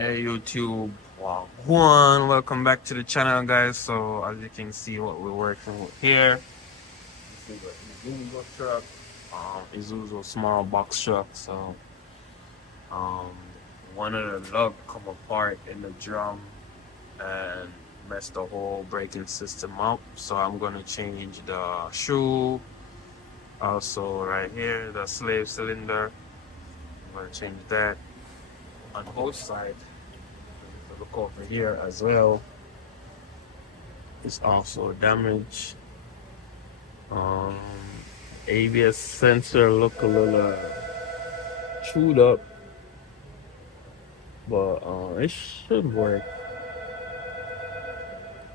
Hey YouTube, wow. One, welcome back to the channel, guys. So as you can see, what we're working with here, this is a Isuzu truck, Isuzu small box truck. So um, one of the lug come apart in the drum and messed the whole braking system up. So I'm gonna change the shoe. Also, right here, the slave cylinder. I'm gonna change that on both sides. Look over here as well. It's also damaged. Um, ABS sensor look a little chewed up, but it should work.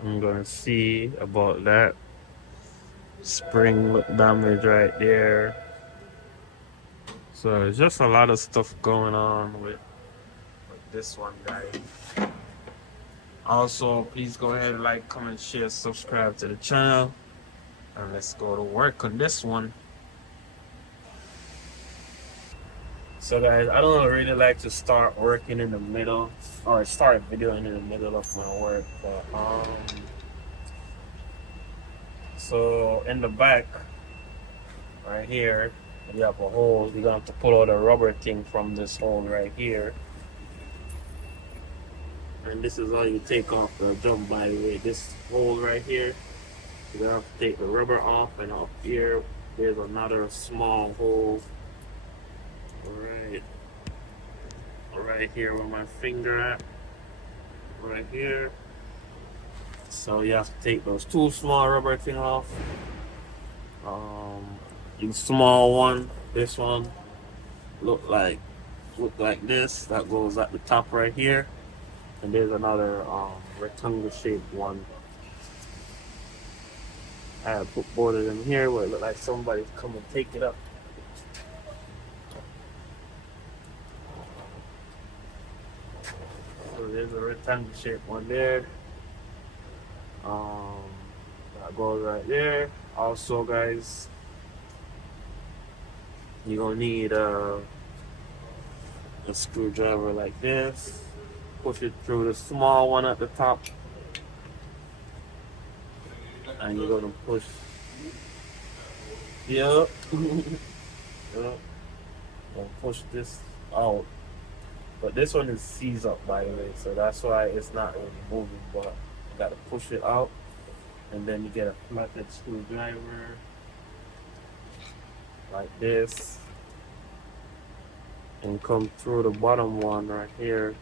I'm gonna see about that. Spring look damaged right there. So it's just a lot of stuff going on with this one, guy. Also, please go ahead and like, comment, share, subscribe to the channel, and let's go to work on this one. So guys, I don't really like to start working in the middle or start videoing in the middle of my work, but so in the back right here you have a hole. You're gonna have to pull out a rubber thing from this hole right here, and this is how you take off the drum, by the way. This hole right here, you're gonna have to take the rubber off, and up here there's another small hole right here where my finger at, right here. So you have to take those two small rubber thing off. The small one, this one, look like this. That goes at the top right here, and there's another rectangle shaped one. I have put both of them here where it look like somebody's come and take it up. So there's a rectangle shaped one there. That goes right there. Also, guys, you're gonna need a screwdriver like this. Push it through the small one at the top, and you're gonna push. Yep. Yep. Gonna push this out. But this one is seized up, by the way, so that's why it's not really moving. But you gotta push it out, and then you get a flathead screwdriver like this, and come through the bottom one right here,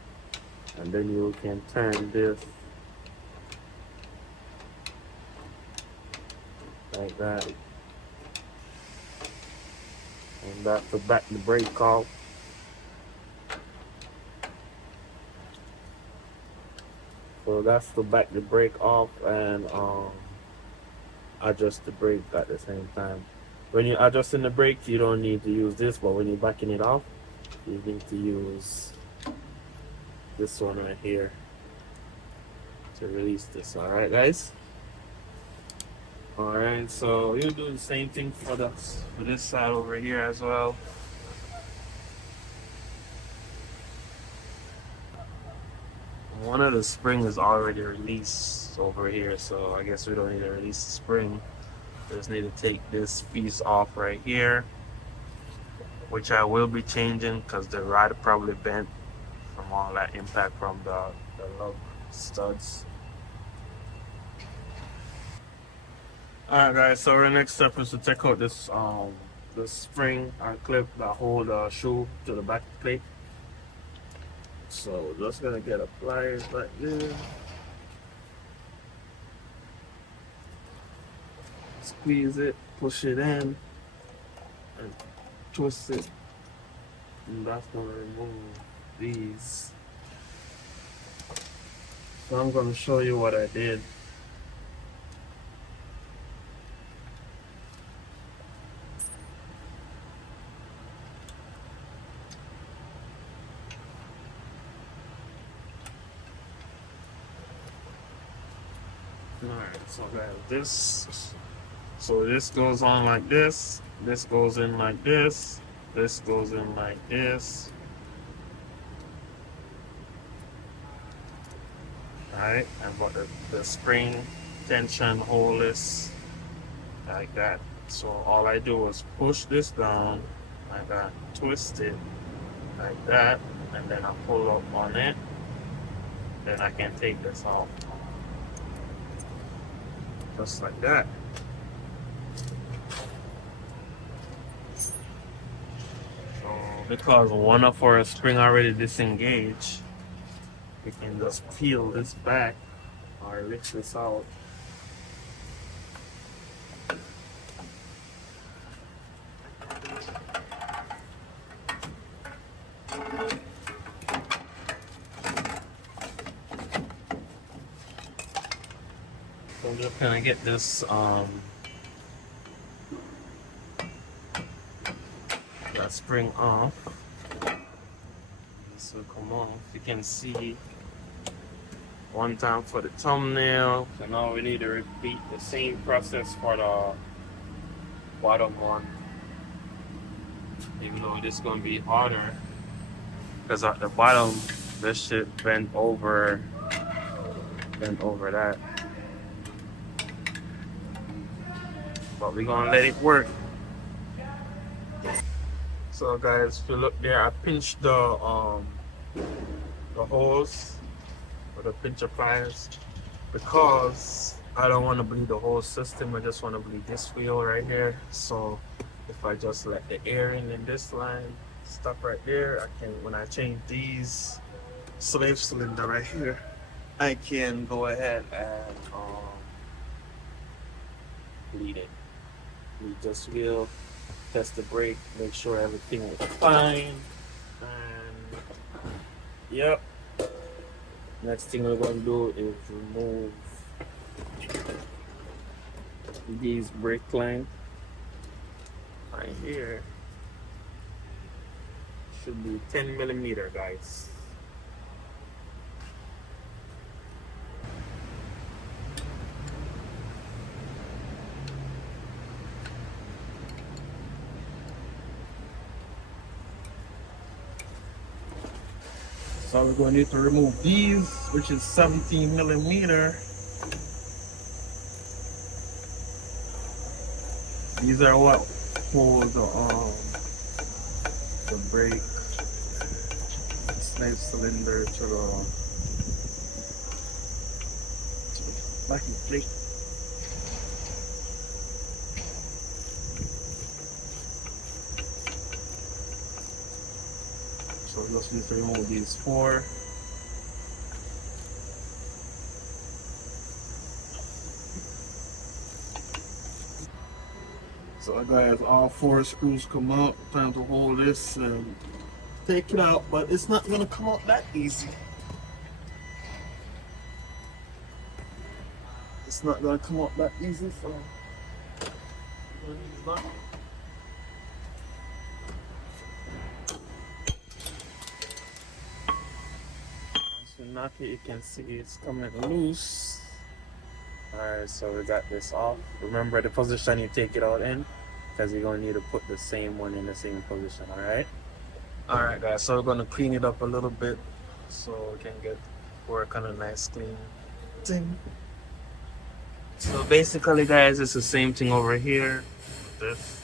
and then you can turn this like that, and that's to back the brake off. So that's to back the brake off and adjust the brake at the same time. When you're adjusting the brake, you don't need to use this, but when you're backing it off, you need to use this one right here to release this. All right, guys. All right, so you do the same thing for this side over here as well. One of the spring is already released over here, so I guess we don't need to release the spring. We just need to take this piece off right here, which I will be changing because the rod probably bent from all that impact from the lug studs. Alright guys, so our next step is to take out this the spring and clip that hold the shoe to the back plate. So just gonna get a pliers like this. Squeeze it, push it in, and twist it. And that's gonna remove these. So I'm gonna show you what I did. Alright, so this goes on like this goes in like this goes in like this, Alright, and but the spring tension hole is like that. So all I do is push this down like that, twist it like that, and then I pull up on it. Then I can take this off. Just like that. So because one of our spring already disengaged, we can just peel this back or lift this out. So I'm just gonna get this that spring off. This will come off. You can see one time for the thumbnail. So now we need to repeat the same process for the bottom one. Even though this is gonna be harder, because at the bottom this shit bent over that. But we're gonna let it work. So guys, if you look there, I pinched the holes with a pincher pliers because I don't want to bleed the whole system. I just want to bleed this wheel right here. So if I just let the air in this line, stuff right there, I can, when I change these slave cylinder right here, I can go ahead and bleed it. Bleed this wheel, test the brake, make sure everything is fine, and yep. Next thing we're going to do is remove these brake clamps right here. Should be 10 millimeter, guys. So we're going to need to remove these, which is 17 millimeter. These are what hold the brake slave cylinder to the backing plate. So we just need to remove these four. So guys, all four screws come out. Time to hold this and take it out, but it's not gonna come out that easy. It's not gonna come out that easy, so once you knock it, you can see it's coming loose. Alright, so we got this off. Remember the position you take it out in, because you're gonna need to put the same one in the same position, alright? Alright guys, so we're gonna clean it up a little bit so we can get work on a nice clean thing. So basically guys, it's the same thing over here. This,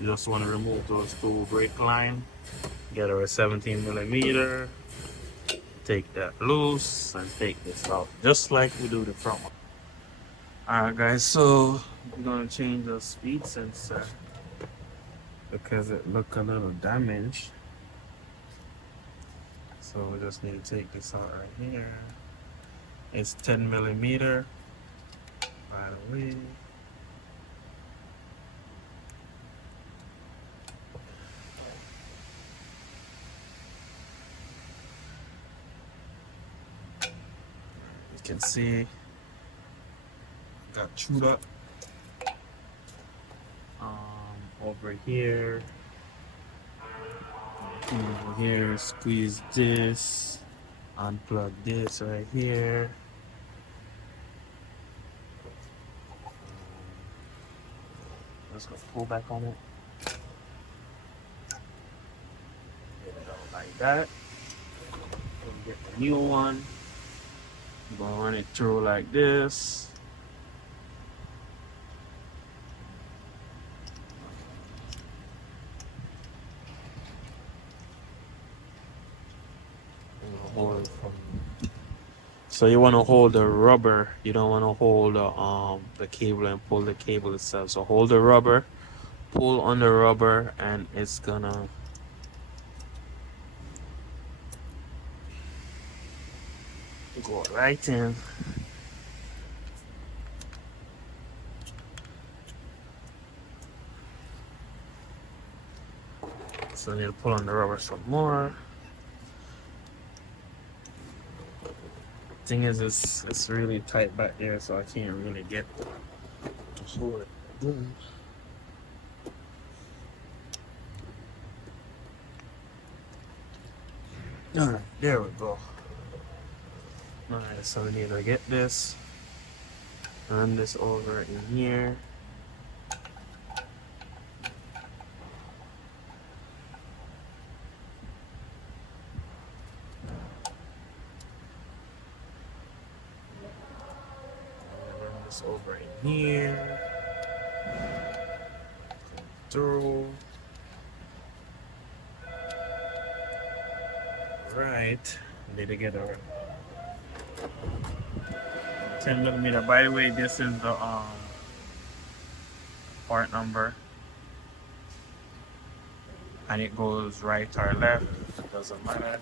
you just want to remove those two brake line, get a 17 millimeter, take that loose and take this out, just like we do the front one. Alright guys, so we're gonna change the speed sensor because it looked a little damaged. So we just need to take this out right here. It's 10 millimeter, by the way. You can see got chewed up. Over here, squeeze this, unplug this right here. Let's go pull back on it. Get it out like that. And get the new one. Gonna run it through like this. Hold it So you want to hold the rubber. You don't want to hold the cable and pull the cable itself. So hold the rubber, pull on the rubber, and it's gonna go right in. So I need to pull on the rubber some more. Thing is, it's really tight back there, so I can't really get to hold it. Alright, there we go. Alright, so we need to get this, run this over in here. Run this over in here. Through. Right. Need to get a 10mm. By the way, this is the part number, and it goes right or left. It doesn't matter.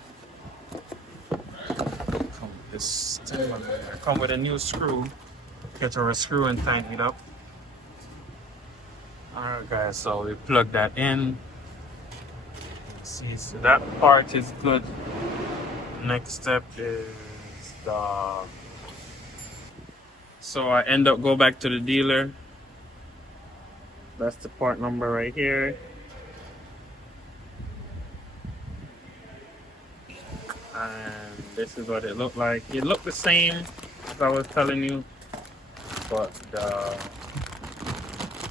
Come with this 10mm. Come with a new screw. Get our screw and tighten it up. Alright guys, so we plug that in. See, so that part is good. Next step is the... So I end up go back to the dealer. That's the part number right here. And this is what it looked like. It looked the same as I was telling you, but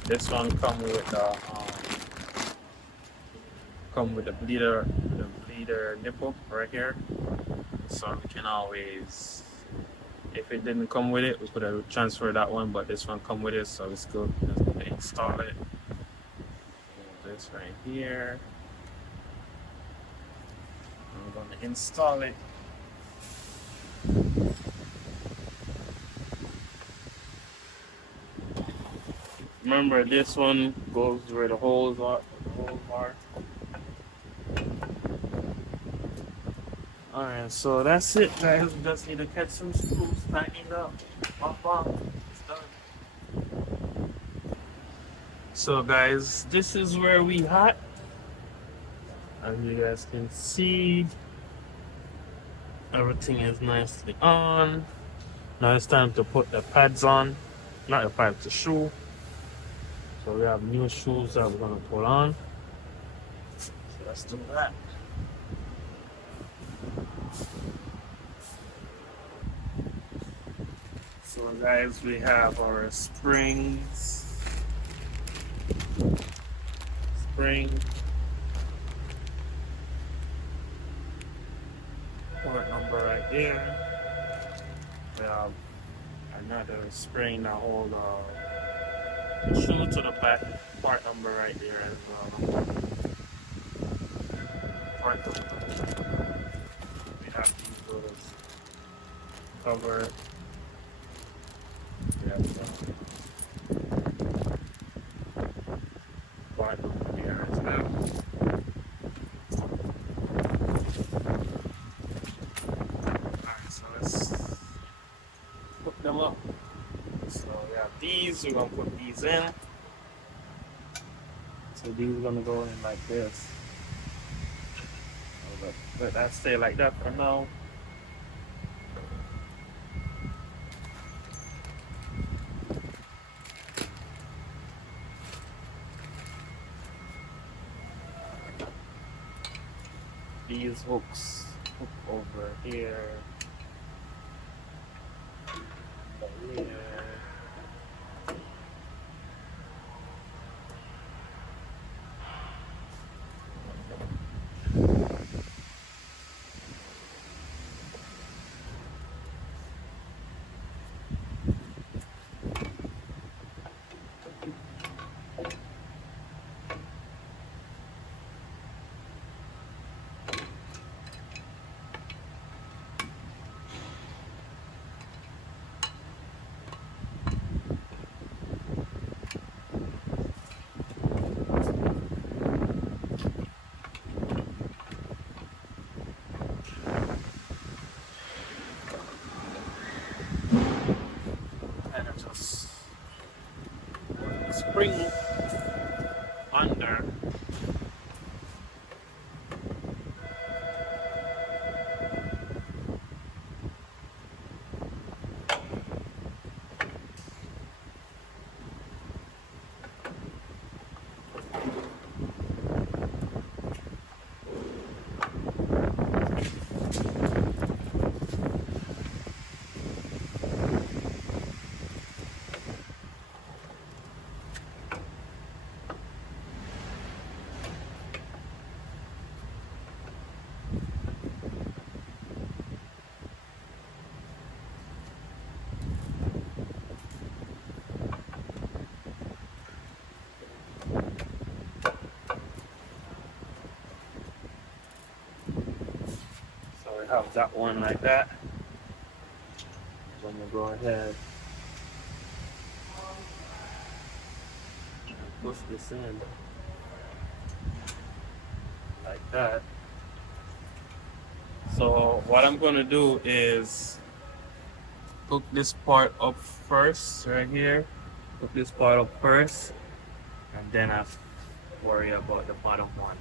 this one come with the bleeder nipple right here. So we can always, if it didn't come with it, we could have transferred that one, but this one come with it, so it's good. Just going to install it. This right here. I'm going to install it. Remember, this one goes where the holes are. Alright, so that's it, guys. We just need to catch some screws, tighten it up. It's done. So, guys, this is where we at. As you guys can see, everything is nicely on. Now it's time to put the pads on. Not the pads, the shoe. So we have new shoes that we're gonna put on. So let's do that. So guys, we have our springs. Port number right there. We have another spring that hold the shoe to the back. Part number right there as well. Part number. We have these cover. We have part number here as well. Alright, so let's put them up. So we have these, we're gonna put these in. So these are gonna go in like this. Let that stay like that for now. These hooks hook over here. Here. have that one like that. So I'm gonna go ahead and push this in like that. So what I'm gonna do is hook this part up first, right here. Hook this part up first, and then I worry about the bottom one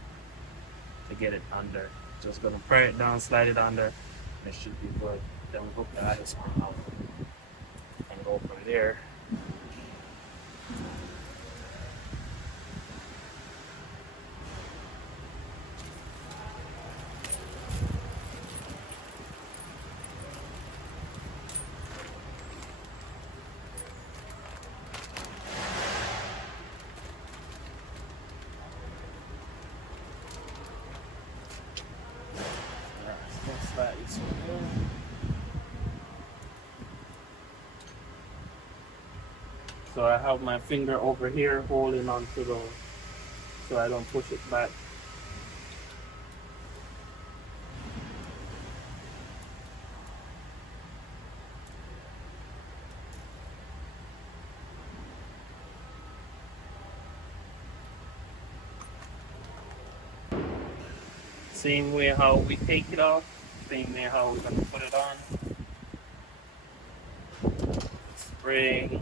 to get it under. Just gonna pare it down, slide it under, and it should be good. Then we hook the other one up and go from there. Slide this one in. So I have my finger over here holding onto the, so I don't push it back. Same way how we take it off, same way how we're gonna put it on. Spring.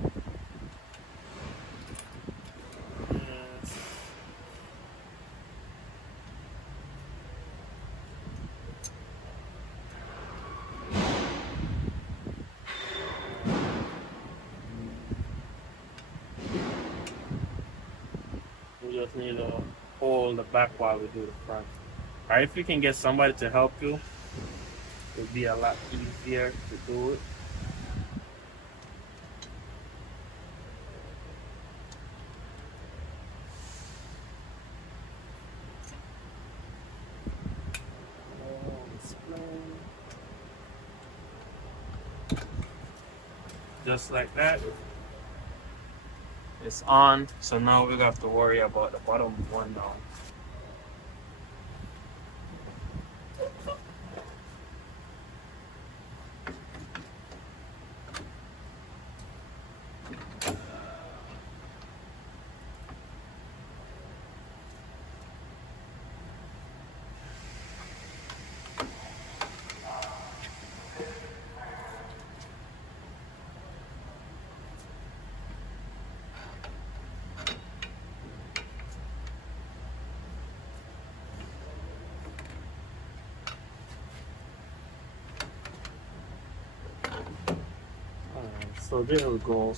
Yes. We just need to hold the back while we do the front. Alright, if you can get somebody to help you, it'll be a lot easier to do it. Just like that. It's on, so now we have to worry about the bottom one now. So there we go.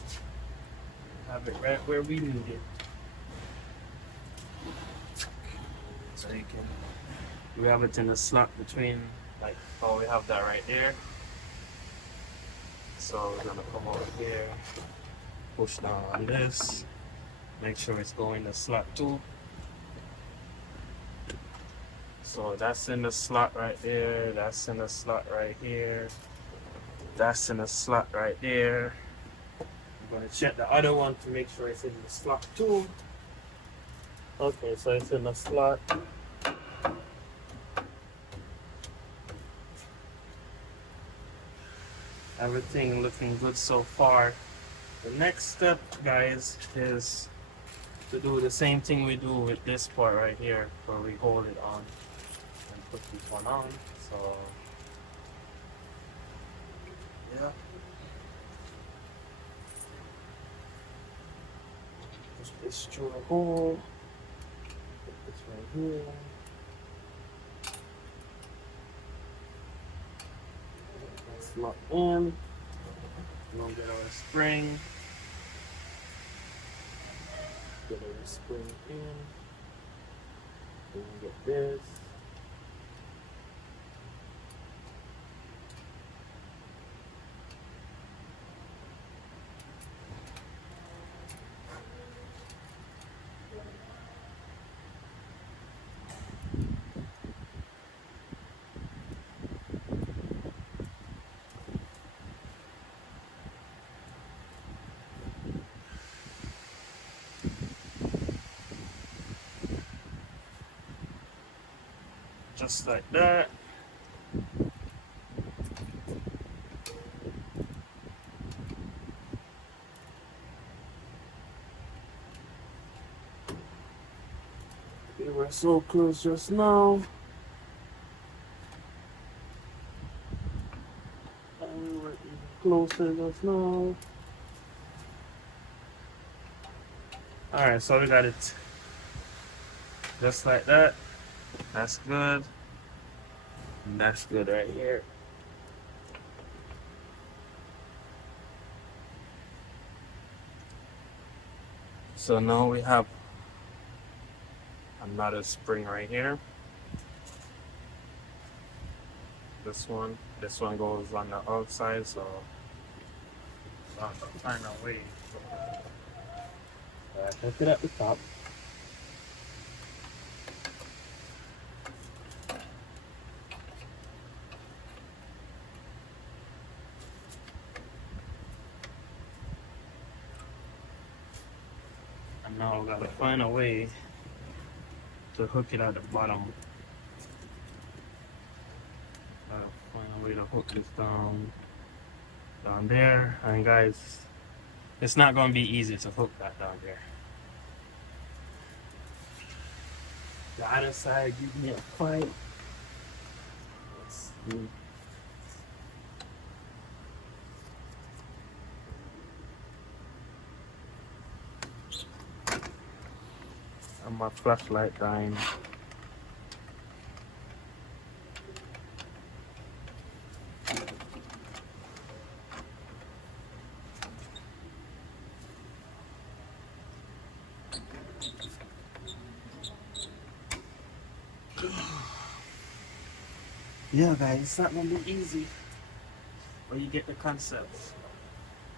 Have it right where we need it. So you can, we have it in the slot between, like, oh, we have that right there. So we're gonna come over here, push down on this, make sure it's going in the slot too. So that's in the slot right there, that's in the slot right here, that's in the slot right there. I'm gonna check the other one to make sure it's in the slot too. Okay, so it's in the slot. Everything looking good so far. The next step, guys, is to do the same thing we do with this part right here, where we hold it on and put this one on. So, yeah. Push this through a hole. Put this right here. Let's lock in. We'll get our spring. Get our spring in. Then we'll get this. Just like that. were so close just now. And we were even closer just now. Alright, so we got it just like that. That's good. And that's good right here. So now we have another spring right here. This one goes on the outside, so I have to find a way. I hook it at the top. And now we gotta find a way to hook it at the bottom. Find a way to hook this down there. And guys, it's not gonna be easy to hook that down there. The other side gives me a fight. Let's see. And my flashlight dying. Yeah, guys, it's not gonna be easy, but you get the concept.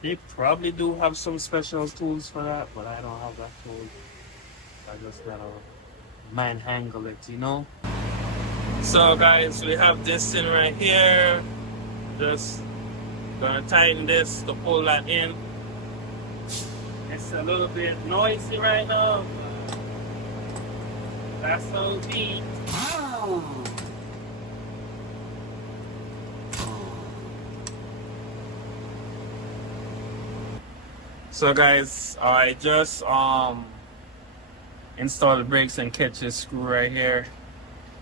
They probably do have some special tools for that, but I don't have that tool. I just gotta manhandle it, you know? So guys, we have this thing right here. Just gonna tighten this to pull that in. It's a little bit noisy right now. That's how it be. So guys, I just installed the brakes and catch this screw right here.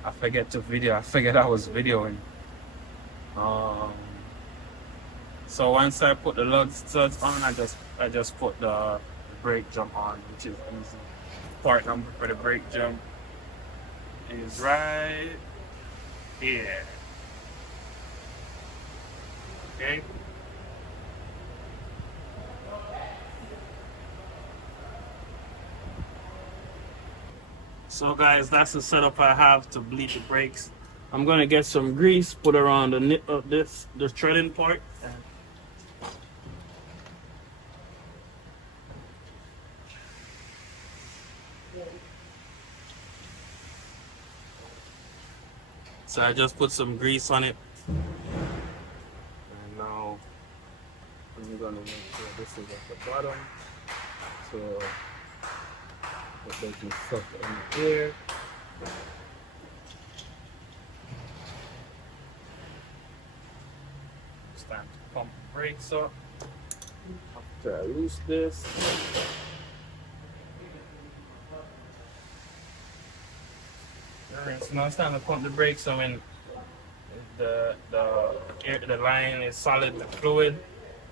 I forget I was videoing. So once I put the lug studs on, I just put the brake jump on, which is easy. Part number for the brake jump is right here. Okay. So guys, that's the setup I have to bleed the brakes. I'm gonna get some grease, put around the nip of the threading part. So I just put some grease on it. And now I'm gonna make sure this is at the bottom. So they can suck in here. It's time to pump the brakes up. After I loose this. Alright, so now it's time to pump the brakes. So when the line is solid with fluid,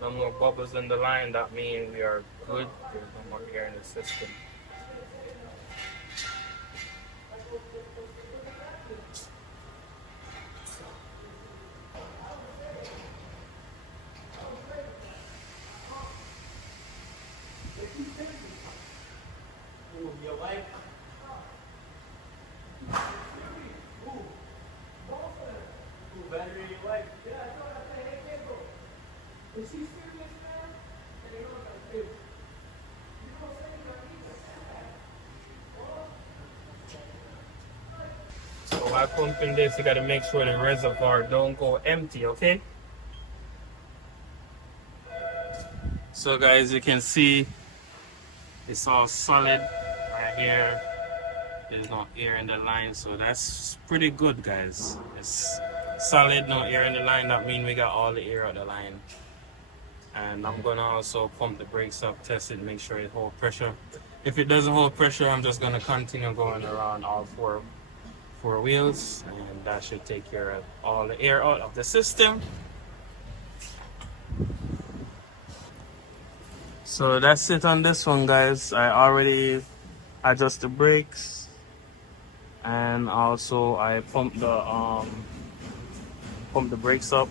no more bubbles in the line, that means we are good. There's no more air in the system. So while pumping this, you gotta make sure the reservoir don't go empty, okay? So guys, you can see it's all solid right here. There's no air in the line, so that's pretty good, guys. It's solid, no air in the line. That means we got all the air out the line. And I'm gonna also pump the brakes up, test it, make sure it hold pressure. If it doesn't hold pressure, I'm just gonna continue going around all four wheels, and that should take care of all the air out of the system. So that's it on this one, guys. I already adjust the brakes, and also I pump the brakes up